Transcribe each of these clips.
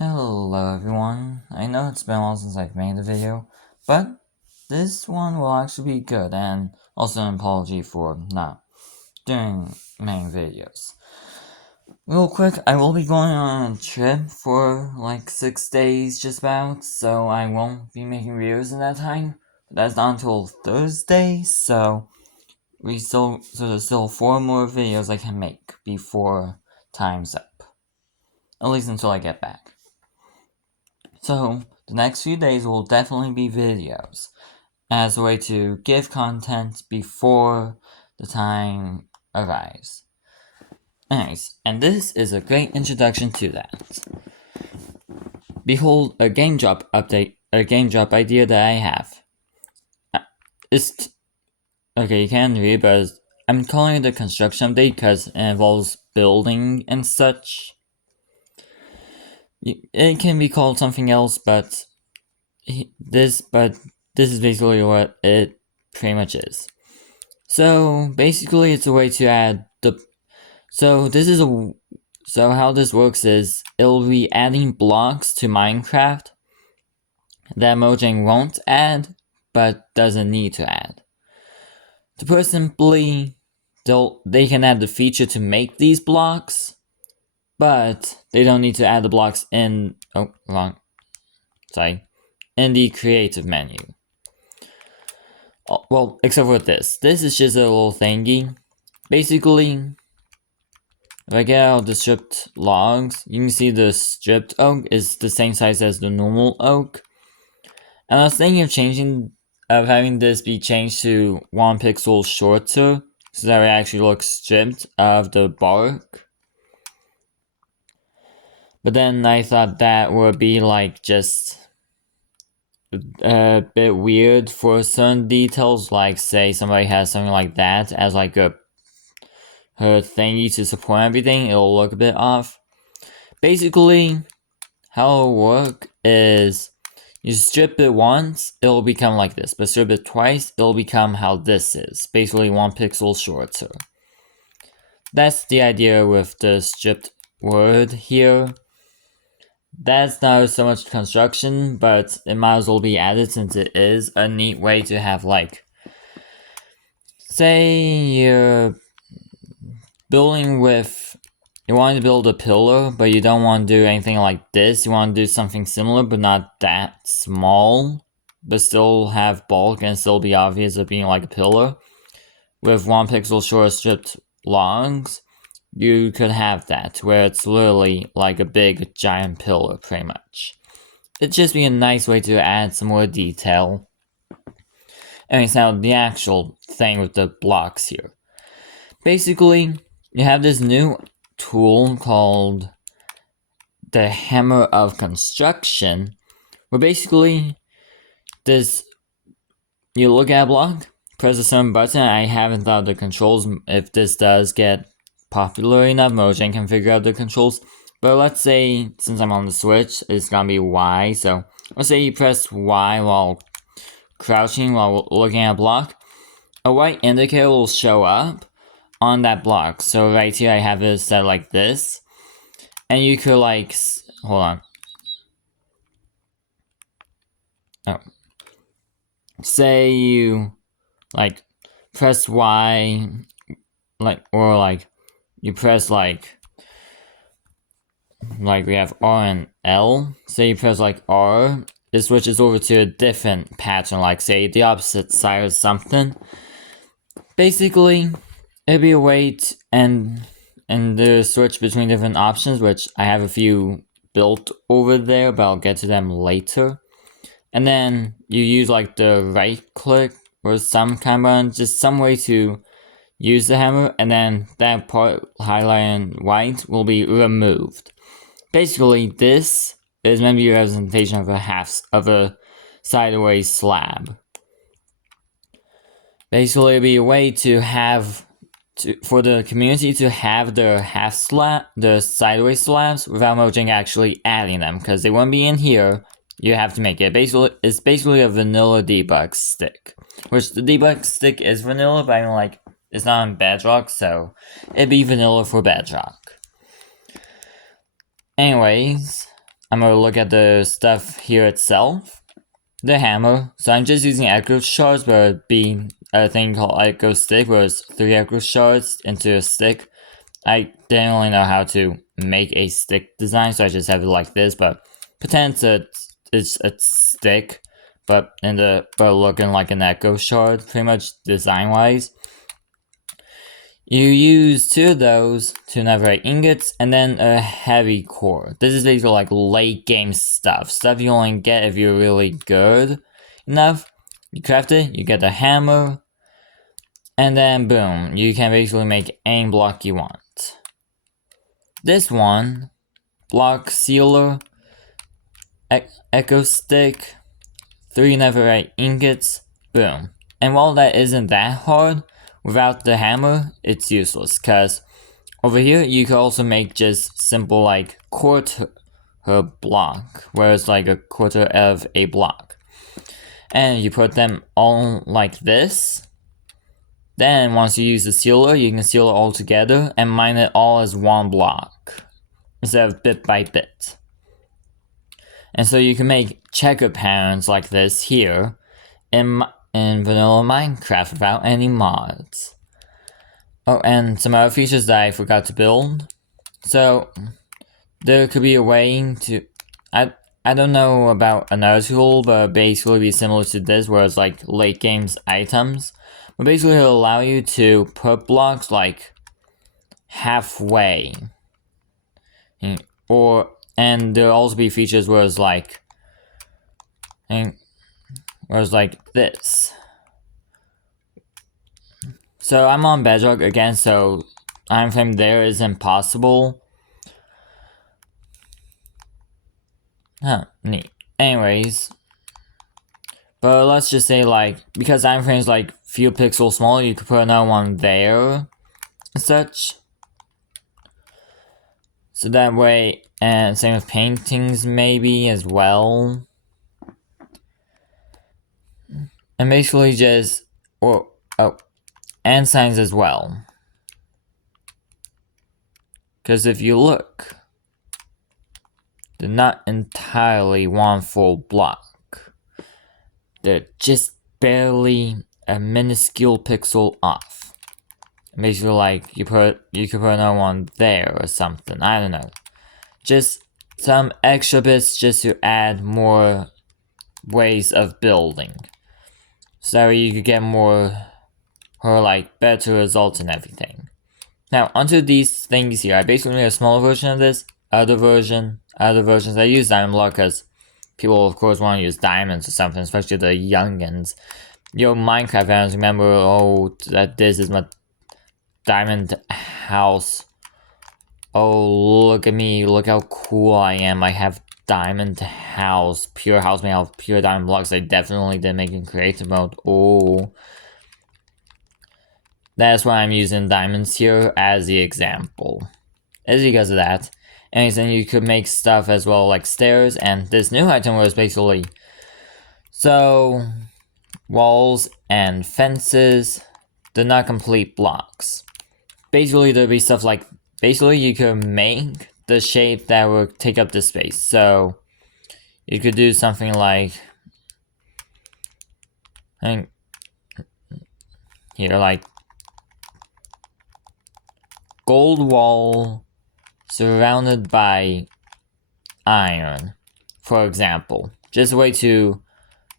Hello everyone, I know it's been a while since I've made a video, but this one will actually be good, and also an apology for not doing many videos. Real quick, I will be going on a trip for like 6 days just about, so I won't be making videos in that time. But that's not until Thursday, so there's still 4 more videos I can make before time's up. At least until I get back. So, the next few days will definitely be videos, as a way to give content before the time arrives. Anyways, and this is a great introduction to that. Behold a Gamedrop update, a Gamedrop idea that I have. Okay, you can't read, but I'm calling it a construction update because it involves building and such. It can be called something else, but this is basically what it pretty much is. So basically, it's a way to add the. So how this works is it'll be adding blocks to Minecraft that Mojang won't add, but doesn't need to add. To put it simply, they can add the feature to make these blocks, but they don't need to add the blocks in. Oh, wrong. Sorry. In the creative menu. Well, except for this. This is just a little thingy. Basically, if I get out the stripped logs, you can see the stripped oak is the same size as the normal oak. And I was thinking of having this be changed to 1 pixel shorter, so that it actually looks stripped of the bark. But then I thought that would be like just a bit weird for certain details, like say somebody has something like that as like her thingy to support everything, it'll look a bit off. Basically, how it'll work is you strip it once, it'll become like this, but strip it twice, it'll become how this is, basically 1 pixel shorter. That's the idea with the stripped word here. That's not so much construction, but it might as well be added since it is a neat way to have, like, say you're building with, you want to build a pillar, but you don't want to do anything like this. You want to do something similar, but not that small, but still have bulk and still be obvious of being like a pillar. With 1 pixel short stripped logs, you could have that, where it's literally like a big giant pillar, pretty much. It'd just be a nice way to add some more detail. Anyways, now the actual thing with the blocks here. Basically, you have this new tool called the Hammer of Construction, where basically you look at a block, press a certain button. I haven't thought of the controls. If this does get popular enough, Mojang can figure out the controls. But let's say, since I'm on the Switch, it's gonna be Y. So let's say you press Y while crouching, while looking at a block. A white indicator will show up on that block. So right here, I have it set like this. And you could like, hold on. Oh. Say you like press Y, you press like we have R and L. Say you press like R, it switches over to a different pattern, like say the opposite side or something. Basically, it'd be a way to, and the switch between different options, which I have a few built over there, but I'll get to them later. And then you use like the right click or some kind of just some way to use the hammer, and then that part highlighted in white will be removed. Basically, this is meant to be a representation of a sideways slab. Basically, it'd be a way to have for the community to have their the sideways slabs without Mojang actually adding them, because they won't be in here. You have to make it. It's basically a vanilla debug stick, which the debug stick is vanilla, but I mean, like, it's not on Bedrock, so it'd be vanilla for Bedrock. Anyways, I'm gonna look at the stuff here itself. The hammer. So I'm just using echo shards, but it'd be a thing called echo stick, where it's 3 echo shards into a stick. I didn't really know how to make a stick design, so I just have it like this, but pretend it's a stick, but looking like an echo shard, pretty much design wise. You use 2 of those, 2 netherite ingots, and then a heavy core. This is basically like late game stuff you only get if you're really good enough. You craft it, you get the hammer, and then boom, you can basically make any block you want. This one, block sealer, echo stick, 3 netherite ingots, boom. And while that isn't that hard, without the hammer, it's useless, because over here you can also make just simple like quarter block, where it's like a quarter of a block. And you put them all like this. Then once you use the sealer, you can seal it all together and mine it all as one block, instead of bit by bit. And so you can make checker patterns like this here in vanilla Minecraft without any mods. Oh, and some other features that I forgot to build. So there could be a way to, I don't know about another tool, but basically be similar to this, where it's like late games items. But basically it'll allow you to put blocks like halfway. And there'll also be features where it's like this. So I'm on Bedrock again, so time frame there is impossible. Huh, neat. Anyways, but let's just say like, because time frame is like few pixels smaller, you could put another one there and such. So that way, and same with paintings maybe as well. And basically just, and signs as well. Because if you look, they're not entirely one full block. They're just barely a minuscule pixel off. Basically like you could put another one there or something. I don't know. Just some extra bits just to add more ways of building. So you could get more or like better results and everything. Now onto these things here. I basically made a smaller version of this. Other versions. I use diamond block because people of course want to use diamonds or something, especially the youngins. Yo, Minecraft fans, remember, oh, that this is my diamond house. Oh, look at me, look how cool I am. I have diamond house, pure house made out of pure diamond blocks. I definitely did make in creative mode. Oh, that's why I'm using diamonds here as the example. It's because of that. Anyways, then you could make stuff as well, like stairs, and this new item was basically, so walls and fences, they're not complete blocks. Basically there'll be stuff like, basically you could make the shape that will take up the space. So you could do something like, here, like gold wall surrounded by iron, for example. Just a way to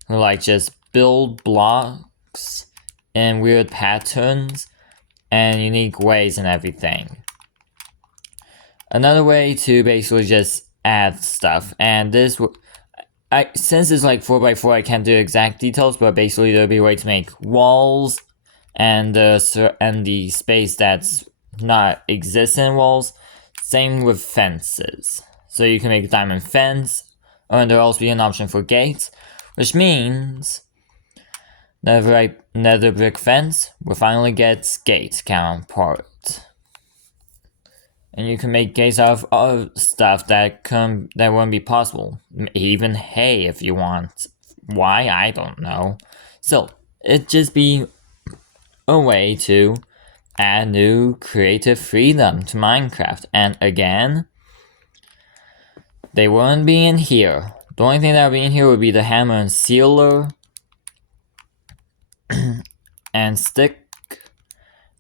like just build blocks in weird patterns and unique ways and everything. Another way to basically just add stuff, and this since it's like 4x4, I can't do exact details, but basically there'll be a way to make walls and the space that's not existing walls. Same with fences. So you can make a diamond fence, and there'll also be an option for gates, which means nether brick fence will finally get gate counterpart. And you can make gates out of other stuff that wouldn't be possible. Even hay if you want. Why? I don't know. So, it'd just be a way to add new creative freedom to Minecraft. And again, they wouldn't be in here. The only thing that would be in here would be the hammer and sealer and stick,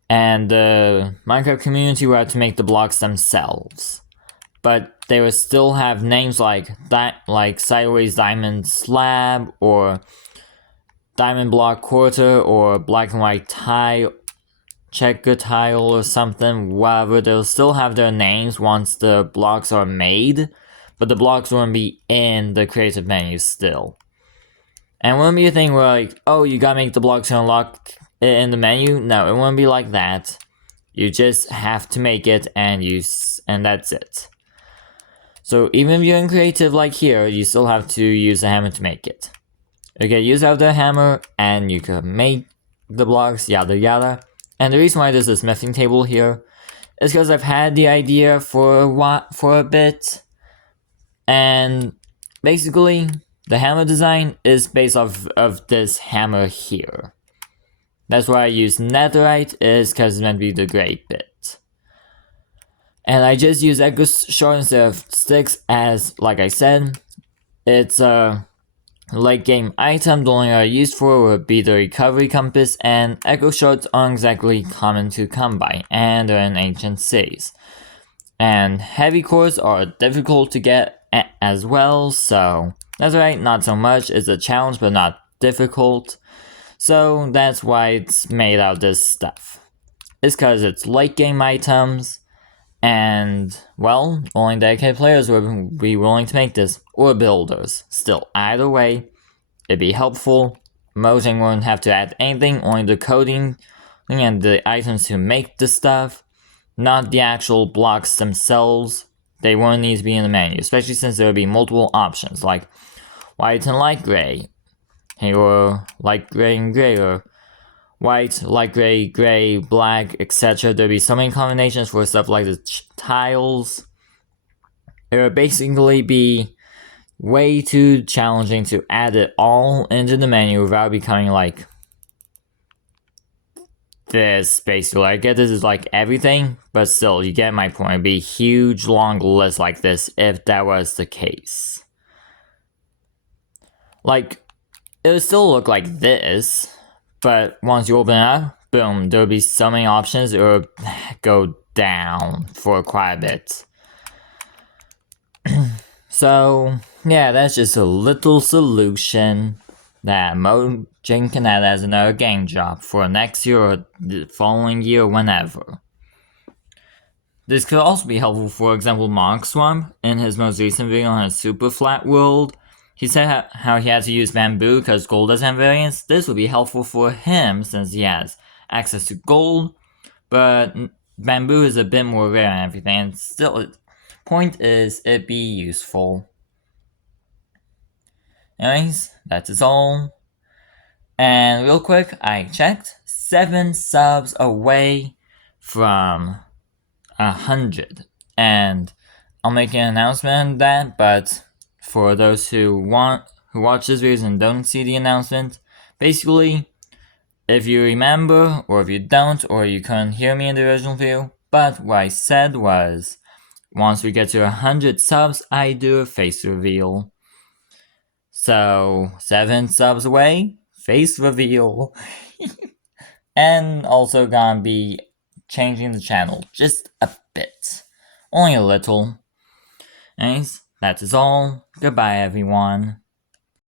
and the Minecraft community would have to make the blocks themselves. But they would still have names like sideways diamond slab, or diamond block quarter, or black and white tile, checker tile, or something. Whatever, they'll still have their names once the blocks are made, but the blocks won't be in the creative menu still. And it wouldn't be a thing where like, oh, you gotta make the blocks to unlock it in the menu. No, it wouldn't be like that. You just have to make it, and that's it. So even if you're in creative like here, you still have to use the hammer to make it. Okay, use out the hammer and you can make the blocks, yada yada. And the reason why there's a smithing table here is because I've had the idea for a bit. And basically, the hammer design is based off of this hammer here. That's why I use netherite, is because it's meant to be the gray bit. And I just use echo shard instead of sticks, as, like I said, it's a late game item. The only thing I used for would be the recovery compass, and echo shards aren't exactly common to come by, and they're in ancient cities. And heavy cores are difficult to get as well, so that's right, not so much. It's a challenge, but not difficult. So that's why it's made out of this stuff. It's because it's late game items, and, well, only dedicated players would be willing to make this, or builders. Still, either way, it'd be helpful. Mojang wouldn't have to add anything, only the coding and the items to make the stuff, not the actual blocks themselves. They wouldn't need to be in the menu, especially since there would be multiple options, like white and light gray, or light gray and gray, or white, light gray, gray, black, etc. There'd be so many combinations for stuff like the tiles. It would basically be way too challenging to add it all into the menu without becoming like this, basically. I get this is like everything, but still, you get my point. It'd be a huge, long list like this if that was the case. Like, it would still look like this, but once you open it up, boom, there would be so many options, it would go down for quite a bit. So, yeah, that's just a little solution that Mojang can add as another Gamedrop for next year or the following year, whenever. This could also be helpful. For example, Monk Swamp, in his most recent video on his super flat world, he said how he had to use bamboo because gold doesn't have variance. This would be helpful for him since he has access to gold, but bamboo is a bit more rare and everything, and still, point is, it'd be useful. Anyways, that is all. And real quick, I checked, 7 subs away from 100. And I'll make an announcement on that, but for those who watch this video and don't see the announcement, basically, if you remember, or if you don't, or you couldn't hear me in the original video, but what I said was, once we get to 100 subs, I do a face reveal. So, 7 subs away, face reveal. And also gonna be changing the channel just a bit. Only a little. Anyways, that is all. Goodbye, everyone.